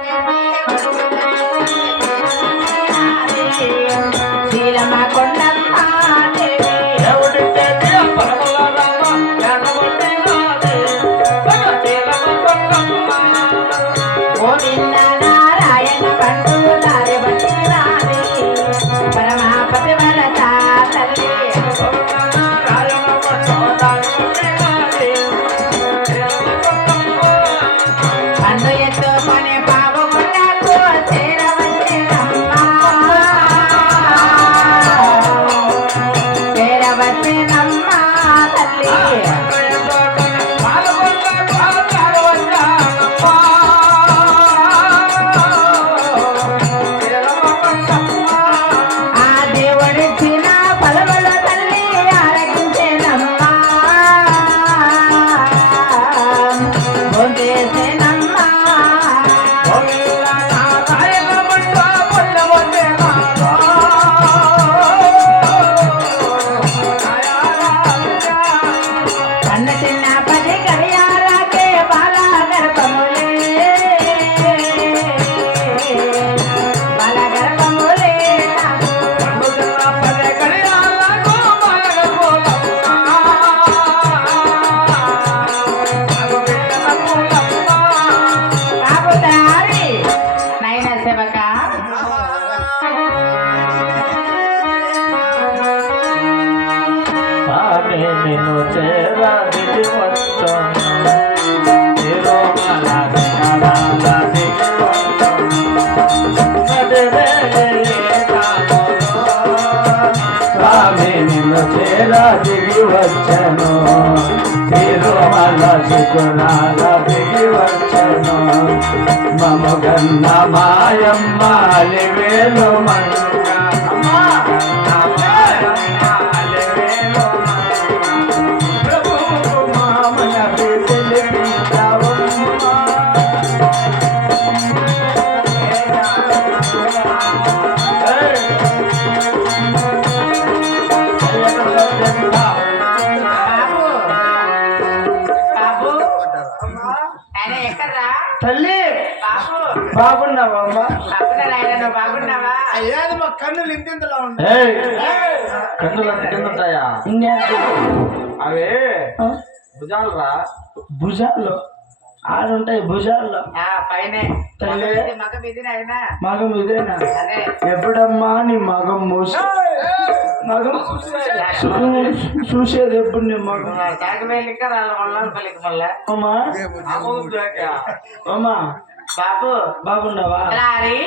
you నిన్ను చేరా దిగి వచ్చాను తిరుమల శిఖురాల దిగి వచ్చాను మమ గన్న మాయమ్మ అలివేలు బాబు తల్లి! బాగున్నావా అమ్మా? బాగున్నావా? అయ్యాది మా కన్నులు ఇంతింతలా ఉంది కన్నులు అంత కింద ఉంటాయా? అవే. భుజాలు రా భుజాలు ఆడుంటాయి భుజాల్లో. ఆ పైనే. తల్లి. మగ ఇదేనా ఎప్పుడమ్మా నీ మగం మూసి? మగం చూసేది ఎప్పుడు నీ మగం? అమ్మా. బాబు. బాగున్నావా? రారి.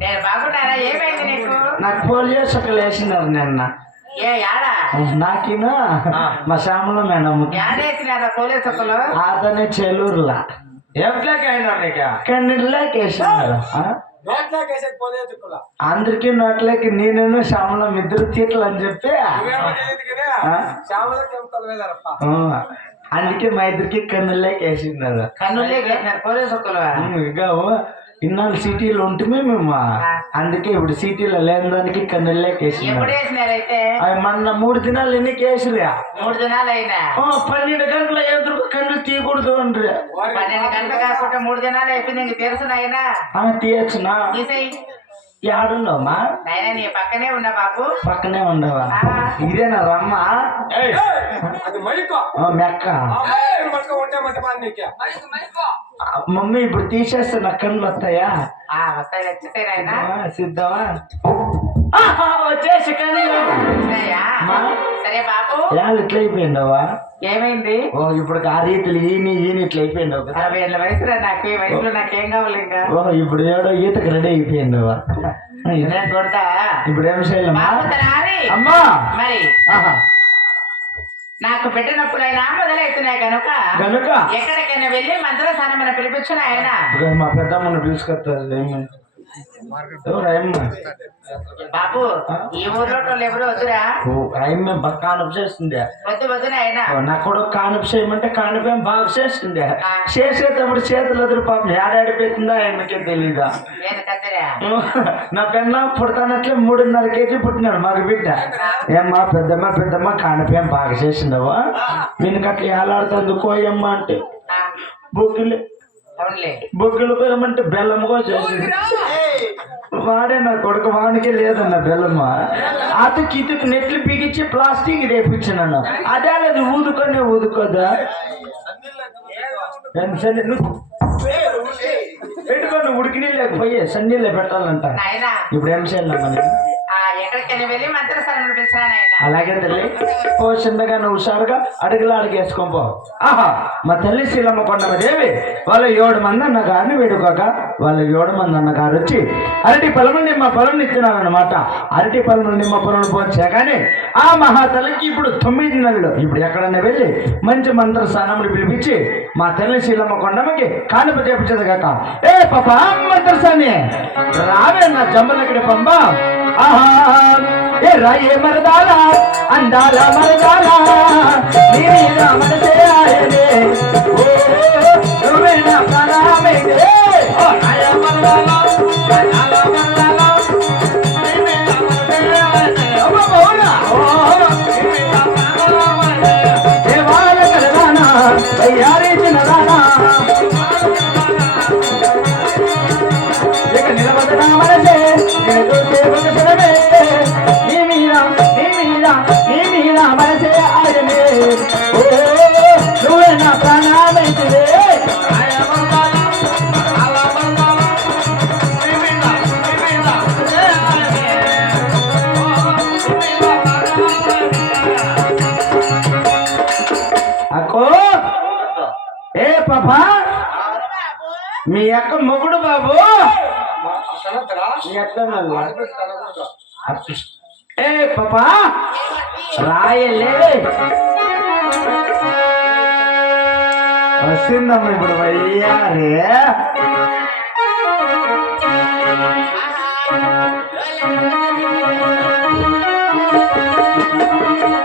నేను బాగున్నారా? ఏమైంది నీకు? నాకు పోలియో చుక్కలు వేసినారు నిన్న. ఏ యాడా? నాకినా? మా శ్యామల మేడం. అతనే ఆ? అందరికీ నోట్లకి నేను శ్యామలం ఇద్దరు తీర్లు అని చెప్పి. అందుకే మా ఇద్దరికి కన్నులేక వేసినారు కన్నులే కట్టినారు పోలీసు ఇక ఇన్నాళ్ళు సిటీలో ఉంటుమే మేము అందుకే ఇప్పుడు సిటీలో లేని దానికి కన్నులేక వేసినారు ఎప్పుడు వేసినారైతే అవి మొన్న మూడు దినాలు ఎన్ని కేసులే మూడు దినాలు అయినా ఓ, పన్నెండు గంటల ఎదురు కన్ను తీయకూడదు అండ్రి పన్నెండు గంటలు కాకుండా మూడు దినాలు అయిపోయింది ఇంక తెలుసు నాయనా ఆ, తీయచ్చునా తీసేయి యాడున్నావమ్మా నాయనా నీ పక్కనే ఉన్నా బాబు. పక్కనే ఉండవా. ఇదేనా రమ్మ? అది మైకో ఆ, మెక్క. మమ్మీ ఇప్పుడు తీసేస్తే నా కళ్ళు వస్తాయా? ఆ వస్తాయి వచ్చేసాయి నాయనా. ఆ, సిద్ధమా వచ్చేసి కళ్ళు. సరే బాబు. ఇట్లా అయిపోయిండవా ఏమైంది? ఓ ఇప్పుడు ఆ రీతిలు ఈయన ఈయన ఇట్లా అయిపోయిండవు కదా. అరవై ఏళ్ళ వయసులో నాకు ఈ వయసులో నాకేం కావాలి ఇంకా? ఓ ఇప్పుడు ఏడో ఈతకు రెడీ అయిపోయిండవా నేను కొడతా. ఇప్పుడు ఏం తరారి అమ్మా? మరి నాకు పెట్టినప్పుడైనా మొదలవుతున్నాయి కనుక గనుక ఎక్కడికైనా వెళ్ళి మంత్ర స్థానం పిలిపించిన ఆయన మా పెద్దమ్మను పిలుచుకొస్తారు బాబు ఈ ఊర్లో వాళ్ళు ఎవరు వద్దురా? ఓ అయ్యమ్మ బాగా కానుపు చేస్తుంది వద్దు వద్దు నాయన. ఓ, నా కొడుకు కానుపు చేయమంటే కానుపు బాగా చేసేటప్పుడు చేతులు వదిలి పాపం ఏడాడిపోతుందా ఆయనకే తెలీదా? నా పెన్న పుడతానట్లే మూడున్నర కేజీ పుట్టినాడు మాకు బిడ్డ. ఏమ్మా పెద్దమ్మ పెద్దమ్మ కానుపేం బాగా చేసిండవా? వీనికి అట్లా ఏలాడుతుంది కోయమ్మ అంటే. అవునులే బొగ్గులు బెల్లమంటే బెల్లం చేసింది. వాడే నా కొడుకు వానికి లేదన్న బెల్లమ్మ. అతకి ఇతకు నెట్లు బిగించి ప్లాస్టిక్ రేపించినాను అదే అది ఊదుకొనే ఊదుకోదా నువ్వు పెట్టుకొని ఉడికి లేకపోయి సన్నీళ్ళే పెట్టాలంట. ఇప్పుడు ఏం చేయాలి ఎక్కడికైనా వెళ్ళి పిలిచినా అలాగే తల్లి. ఓ చిన్నగా నువ్వు హుషారుగా అడుగులు అడిగేసుకో పో. ఆహా మా తల్లి శీలమ్మ కొండమ దేవి వాళ్ళు ఏడు మంది అన్న గారిని వేడుకోక వాళ్ళు ఏడు మంది అన్న గారు వచ్చి అరటి పొలము నిమ్మ పొలం ఇచ్చినారనమాట అరటి పొలము నిమ్మ పొలం పోచా కానీ ఆ మహాతల్లికి ఇప్పుడు తొమ్మిది నెలలు. ఇప్పుడు ఎక్కడన్నా వెళ్ళి మంచి మంత్ర స్థానములు పిలిపించి మా తల్లి శీలమ్మ కొండమ్మకి కానుప చేపించదు కాక ఏ పాప మంత్ర రావే నా జమ్మలక్కడి పంబ. ఆహా ఏ రాయే మరదాలా అందాల మరదాలా నీ మనసే ఆయనే. ఓ నువ్వే నా ఓ మరదాలా మీ యొక్క మొగుడు బాబు. ఏ పాపా రాయలే. వస్తుందమ్మ ఇప్పుడు వయ్యారే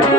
you.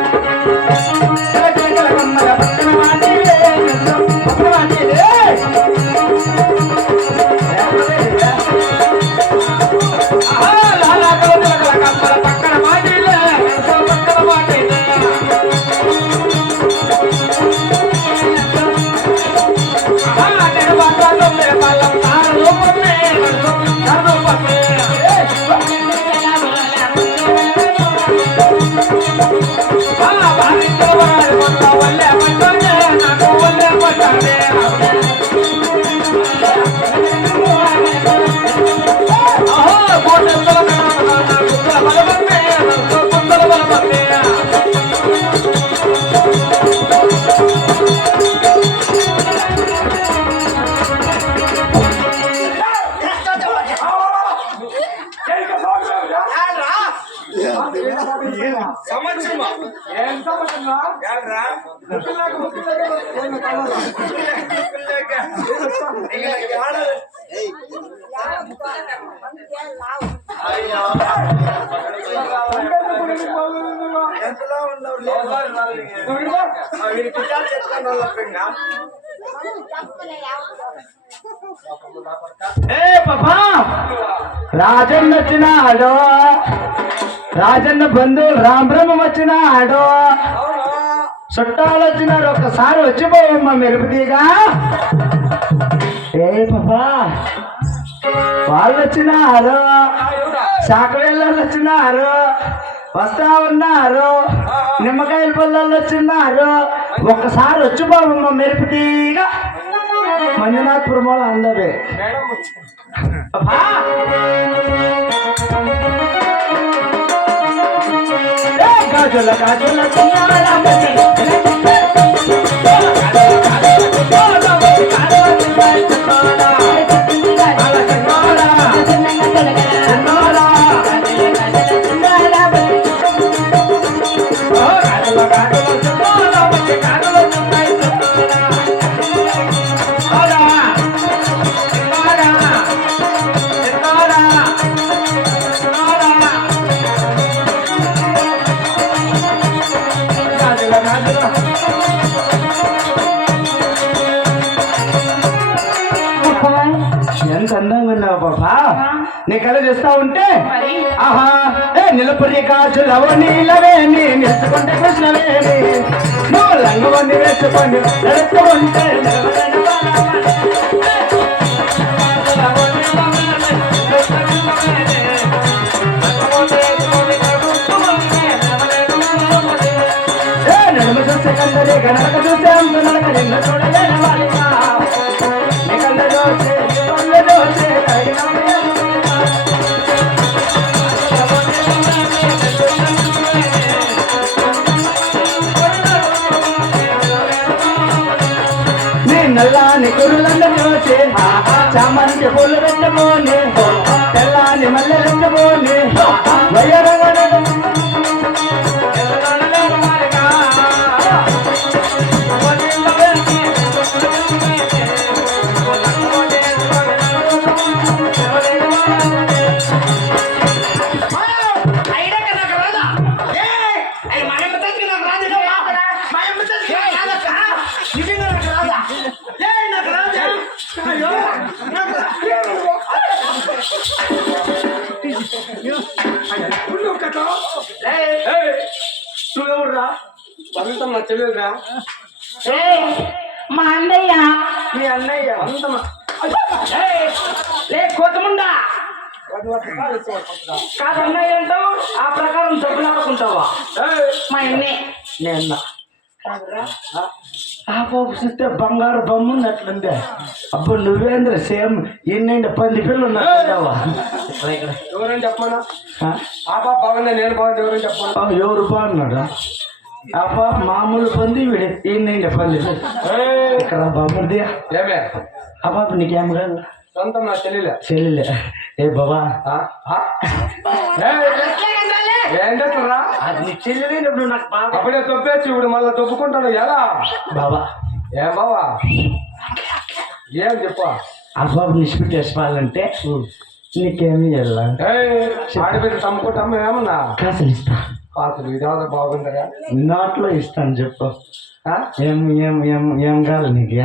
ఏ పాపా రాజన్న వచ్చినాడు రాజన్న బంధువులు రాంబ్రహ్మ వచ్చినాడు చుట్టాలు వచ్చినారు ఒక్కసారి వచ్చిపోయమ్మా మెరుపుతీగా. ఏ పాపా వాళ్ళు వచ్చినారు శాఖవేళ్ళు వచ్చినారు. వస్తా ఉన్నారు. నిమ్మకాయల పళ్ళల్లో వచ్చినారు. ఒక్కసారి వచ్చిపోవమ్మా మెరుపుతీగా మంజునాథ్ వాళ్ళు అందవే మేడం వచ్చింది గాజుల గాజుల నిలపురి కాచులవ నీలవేని నెత్తుకుంటే కృష్ణవేని నువ్వు లంగవని వేసుకొని నడుచుకుంటే ఉంటే గురులను చూసి చామంతి పూలు పెట్టుకోని తెల్లాని మల్లె పెట్టుకోని వయ్యరగడ మా అన్నయ్య. మీ అన్నయ్య లే కోతముండా. కాదు అన్నయ్య అంటావు ఆ ప్రకారం చెప్పులాడుకుంటావా మా అన్నే. నేను ఆ? బాబు చూస్తే బంగారు బొమ్మ ఉన్నట్లుందే. అప్పుడు నువ్వేంద్ర సేమ్ ఎన్నిండి పంది పిల్లలు ఉన్నట్టున్నావా ఎవరైనా చెప్పనా ఆ? పాప బాగుందా నేను బాగుంది ఎవరైనా చెప్పనా ఆ, ఎవరు బాగున్నాడు? ఆ పాప మామూలు పంది వీడు. పంది. ఏయ్, ఇక్కడ ఆ పాప నీకేం కాదు సొంతం నా చెల్లెలే. చెల్లెలే. ఏ బాబా ఆ? ఆ? ఏయ్, ఏం చేస్తారా అది నీ చెల్లెలేనప్పుడు నాకు బాగా అప్పుడే తొప్పేసి ఇప్పుడు మళ్ళీ తొప్పుకుంటాడు ఎలా? బాబా ఏం బావా? ఏం చెప్పు? ఆ బాబు నిష్పిట్ చేసుకోవాలంటే నీకేమి వెళ్ళా ఆడిపోయి తమ్ముకుంటాము ఏమన్నా? కాసులు ఇస్తా. కాసులు ఇదేదో బాగుందరా నాట్లో ఇస్తాను చెప్పు? ఏం ఏం ఏం ఏం కావాలి నీకు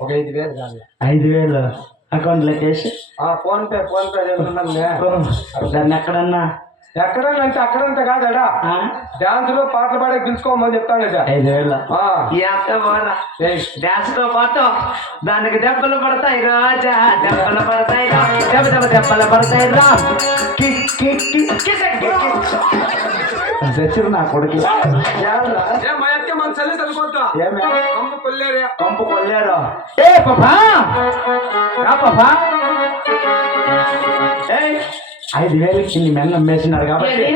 ఒక ఐదు వేలు కాదు ఐదు వేలు అకౌంట్లోకి వేసి ఆ ఫోన్ పే ఫోన్ పే చేస్తున్నానులే. ఓ, దాన్ని ఎక్కడన్నా ఎక్కడనంటే అక్కడంటే కాదడా? డాన్స్లో పాటలు పాడే పిలుచుకోమని చెప్తాను కదా. డాన్స్తో పాటు దానికి దెబ్బలు పడతాయి రాజా దెబ్బలు పడతాయి దెబ్బ దెబ్బ దెబ్బలు పడతాయి రా. చచ్చిరు నా కొడుకు. మన చల్లి కొల్లేరే. కొల్లారు? ఏ పాపా. రా పాపా. ఏయ్, ఐదు వేలకి నీ మెన్న అమ్మేసినారు కాబట్టి?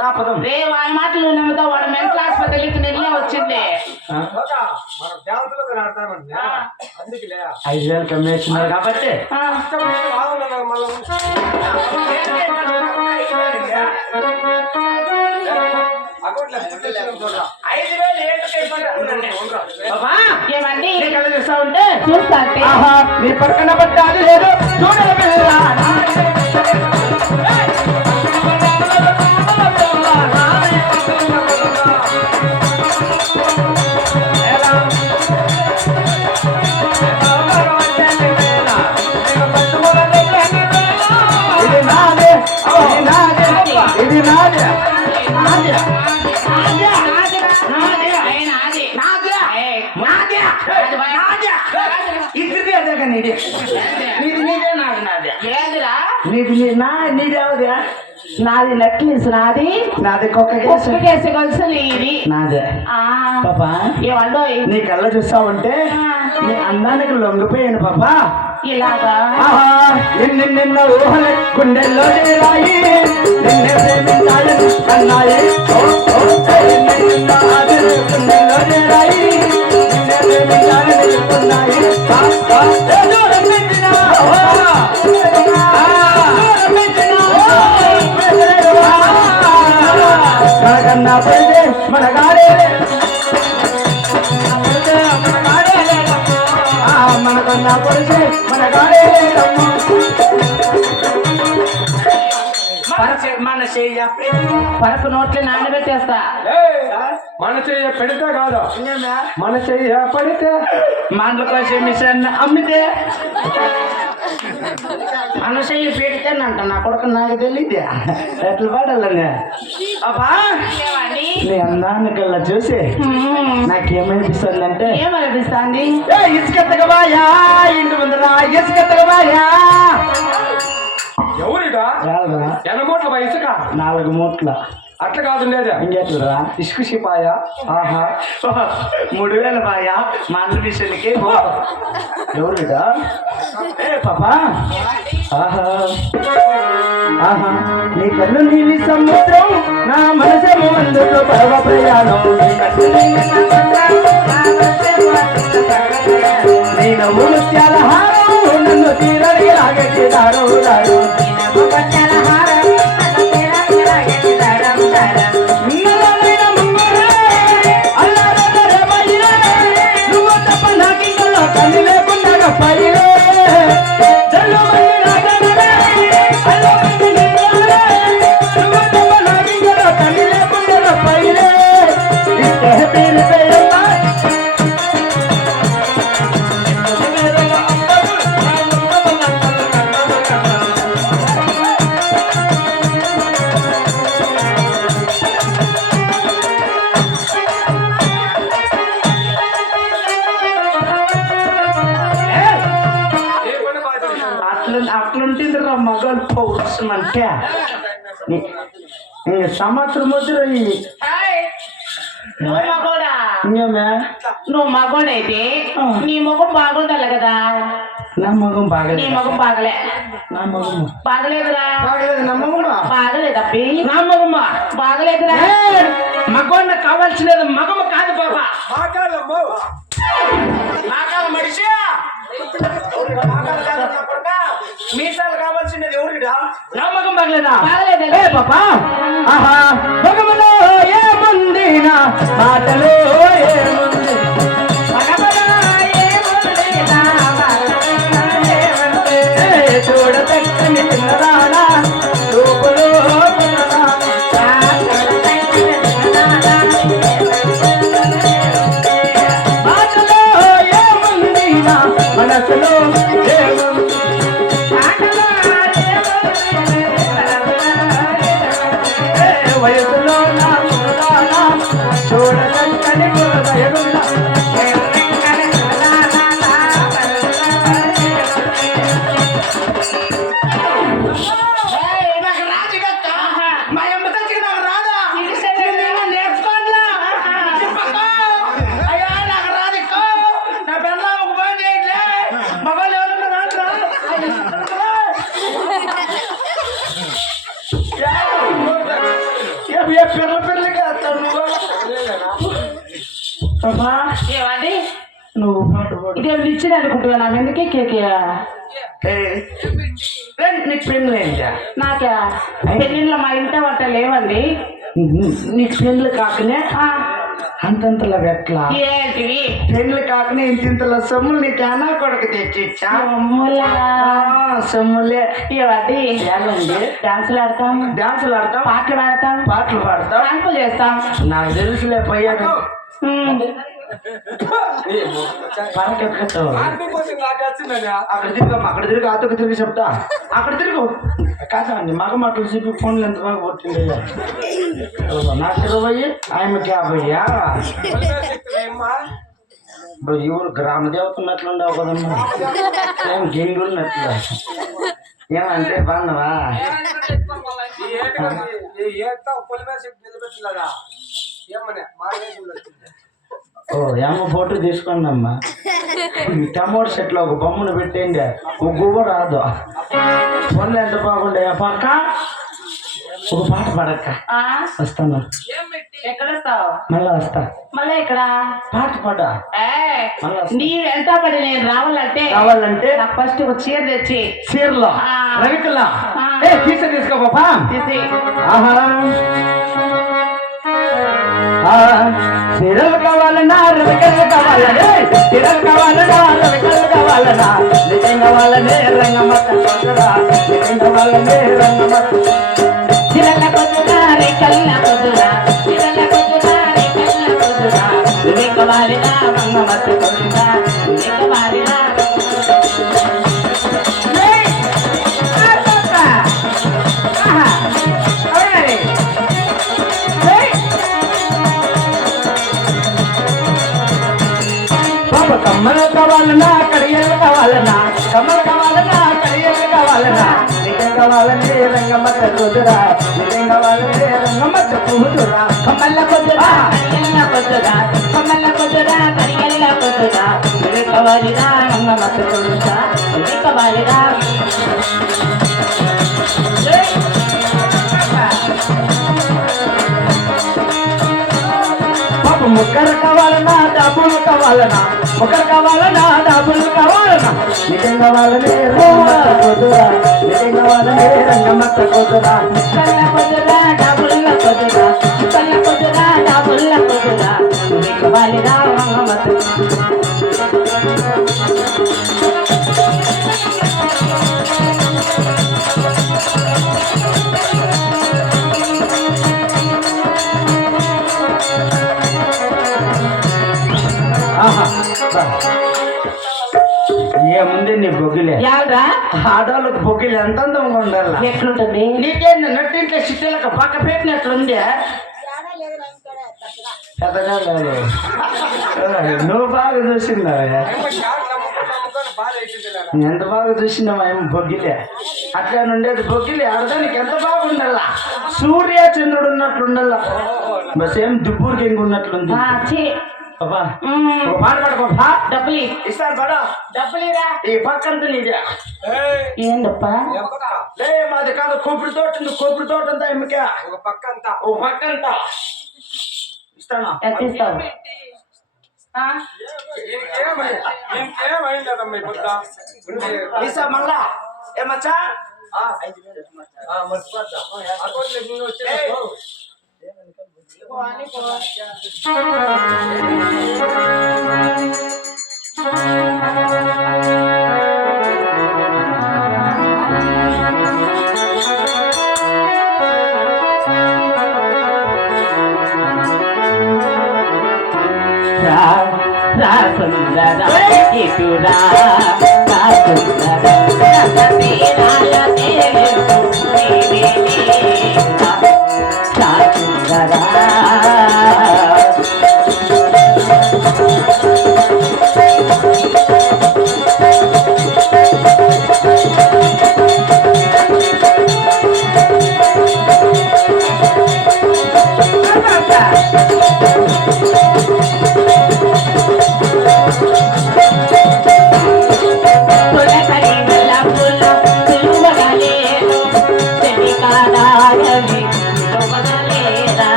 రా పదం. రే వాడి మాటలు నమ్ముతా వాడు మెంటల్ హాస్పిటల్కి నెల్లే వచ్చింది. ఐదు వేలకి అమ్మేసినారు కాబట్టి. వేలు చూస్తా నీ పక్కన పట్టాలి లేదు. చూడల நீ నీది నీ నా నీది నెక్లెస్ నాది? నాది కుక్క కేసు. గొలుసు నీది. నాదే. ఆ, పాపా ఏమండోయ్ నీ కళ్ళ చూస్తావంటే నీ అందానికి లొంగిపోయాను పాపా. ఇలాగా? నిన్న ఊహల గుండెల్లో ప్రేమించాలని అన్నాయి గుండెల్లో మన గాడే మనకన్నా పడితే మన గాడే మన చెయ్య పరపు నోట్లు నానబెట్టేస్తా మన చెయ్య పెడితే కాదు? మన చెయ్య పడితే? మాటల కోసం మిషన్ అమ్మితే? మనుషులు పెడితేనంట నా కొడుకు నాకు తెలియదే ఎట్లా పాడాలనే? అబ్బా! నీ అందానికల్లా చూసి నాకేమనిపిస్తుంది అంటే ఏమనిపిస్తుంది? ఏ ఇసుకెత్తగా బాయా ఇంటి ముందర ఇసుకెత్తగా ఎవరిగా ఎనమోట్ల ఇసుక? నాలుగు మూట్ల. అట్లా కాదు ఇంకెట్లరా ఇసుకు సిపాయ? ఆహా. మూడు వేల బాయ. మందు మిషన్కి ఎవరుడా? ఏ పాపా. ఆహా. ఆహా. నీ కళ్ళు నీలి సముద్రం నా పర్వ ప్రయాణం నీ కళ్ళు నీలి సముద్రం, నా మనసేమో అందులో పర్వ ప్రయాణం. నీ నవ్వు ముత్యాల హారం నన్ను తీరడికి లాగేసి దారు దారు నీ నవ్వు ముత్యాల హారం నన్ను తీరడికి లాగేసి దారం దారం. నీ సంవత్సరం వద్దురా ఈ నువ్వు మగోడా ఇంకేమే నువ్వు మగోడైతే ఆ. నీ ముఖం బాగుండాలి కదా నా మగం నీ బాగలేదు ముఖం బాగలే నా మగం బాగలేదురా బాగలేదు నా మగమా బాగలేదప్పి నా మగమా బాగలేదురా మగవాడిన కావాల్సినది మగమ కాదు బాబా మాట్లాడమ్మో. మీసాలు కావాల్సినది ఎవరిడా నా మగం బాగలేదా బాగలేదు ఏ పాపా? ఆహా. మగములో ఏముంది నా మాటలో ఏముంది అనుకుంటున్నా ఎందుకే కేక్ ఏ, ఏ, నీకు పెన్నులు ఏంటా? నాకా? పెళ్ళిళ్ళ మా ఇంట వంట లేవండి. నీకు పెన్నులు కాకనే అంతంతలా వెట్లా? ఏంటివి పెన్నులు కాకనే ఇంతింతల సొమ్ములు నీకు అన్నా కొడుకు తెచ్చిచ్చా? అమ్ములా ఆ, సొమ్ములే. ఏమండి ఏమండి? డాన్సులు ఆడతాం. డాన్సులు ఆడతాం. పాటలు పాడతాం. పాటలు పాడతాం. డాన్సులు చేస్తాం. నాకు తెలుసులే పోయాను. ఉమ్. పరకెత్తుతావు ఆర్మీ కోసం నాకేస్తుందన్నా. అక్కడ తిరుగమ్మా అక్కడ తిరుగు అతకు తిరిగి చెప్తా అక్కడ తిరుగు కాదండి మగ మాటలు చెప్పి ఫోన్లు ఎంత బాగా కొట్టింది నాకు ఇరవై ఆయనకి యాభయ్యా ఏమ్మా? ఎవరు గ్రామ దేవత ఉన్నట్లుండవు కదమ్మా ఏం గింగు ఉన్నట్లు ఏమంటే బాగున్నావా ఈ ఏటగా ఈ ఏట పొలిమేర చెప్పి నిలబెట్టలేదా? ఏమనే? మా దేశంలో వచ్చింది. ఓ ఏమో ఫోటో తీసుకోండి అమ్మా టమోటో చెట్లు ఒక బొమ్మను పెట్టేయండి. ఒక గువ్వ రాదు. ఫోన్లు ఎంత బాగుండే పక్క ఒక పాట పాడక్క. ఆ, వస్తాను ఎక్కడ వస్తావు మళ్ళా వస్తా. మళ్ళీ ఇక్కడ పాట పాట. ఏయ్, మళ్ళా నీ వెంట పడి నేను రావాలంటే కావాలంటే నాకు ఫస్ట్ ఒక చీర తెచ్చి. చీరలో. రవికల్లా తీసే తీసుకో పాపా. తీసి ఆహా ఆ, చీరలు కావాలన్నా రవికలు కావాలనే చీరలు కావాలన్నా రవికలు కావాలన్నా నిజం కావాలనే రంగమట్ట కొట్టరా నిజం కావాలనే రంగమట్ట చిరల కొద్దురా రేకల్ల కొద్దురా చిరల కొద్దురా రేకల్ల కొద్దురా రేక వారినా మంగమత కొద్దురా రేక కావాలన్నా కావాలన్నా కడియలు కావాలన్నా నిజం కావాలంటే కొద్దురా నిజం కొద్దురా కరియల్ల కొద్దురా కమల కొద్దురా కరియల్ల కొద్దురా వివేకవాలిరా నమ్మ ముక్కరు కావాలన్నా డబ్బులు కావాలన్నా ముక్కరు కావాలన్నా డబ్బులు కావాలన్నా రంగమ్మత్త కూతురా నిజంగా వాళ్ళనే రంగమ్మత్త కూతురా ఏముంది నీ బొగ్గిలే యాల్రా ఆడవాళ్ళకి బొగ్గిలు ఎంత అందంగా ఉండాల ఎట్లుంటుంది నీకేంది నట్టింట్లో సిటీలకు పక్క పెట్టినట్లుంది పెద్దగా లేదు నువ్వు బాగా చూసిందా ఏమో షాక్ నమ్ముకొని నమ్ముకొని బాధ అవుతుంది లేరా. ఎంత బాగా చూసినావా ఏమో బొగ్గిలే అట్లా ఉండేది బొగ్గిలే ఆడదానికి ఎంత బాగుండాల సూర్య చంద్రుడు ఉన్నట్లు ఉండాల బస్ ఏం దుబ్బూరికి ఇంక ఉన్నట్లుంది ఆ, ఛీ. బాబా మ్మ్. ఒక పాట పాడుకోపా డబ్బులు. ఇస్తాను పడా. డబ్బులిరా. ఈ పక్కంతా నీదే. ఏయ్, ఏందప్పా? ఏం పక్క? లే మాది కాదు కొబ్బరి తోట ఉంది కొబ్బరి తోట అంతా ఎమ్మకే. ఒక పక్క అంతా ఓ పక్కంతా. ఇస్తాను? ఎంత ఇస్తావు. ఆ? ఇంకేమై- ఇంకేమైందమ్మా ఈ పొద్దు? ఉండి- ఇస్తా మళ్ళా ఏమచ్చా ఆ, ఆ, మర్చిపోద్దా. అకౌంట్లో నువ్వు సుందర ఇటురా సుందర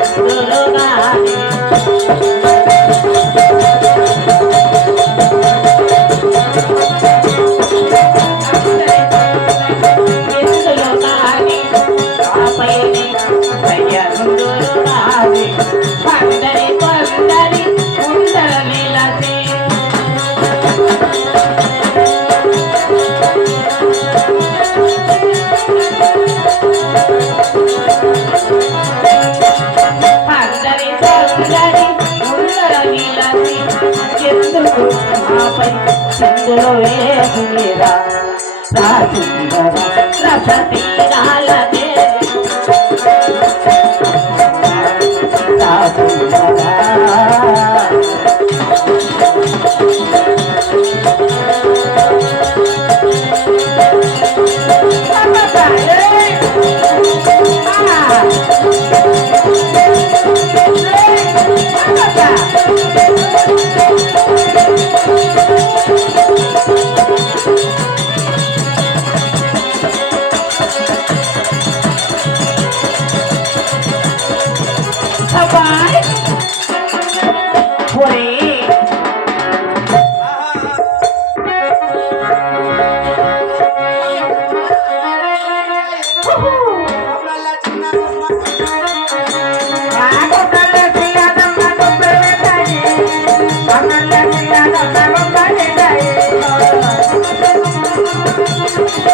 అందులో Thank you.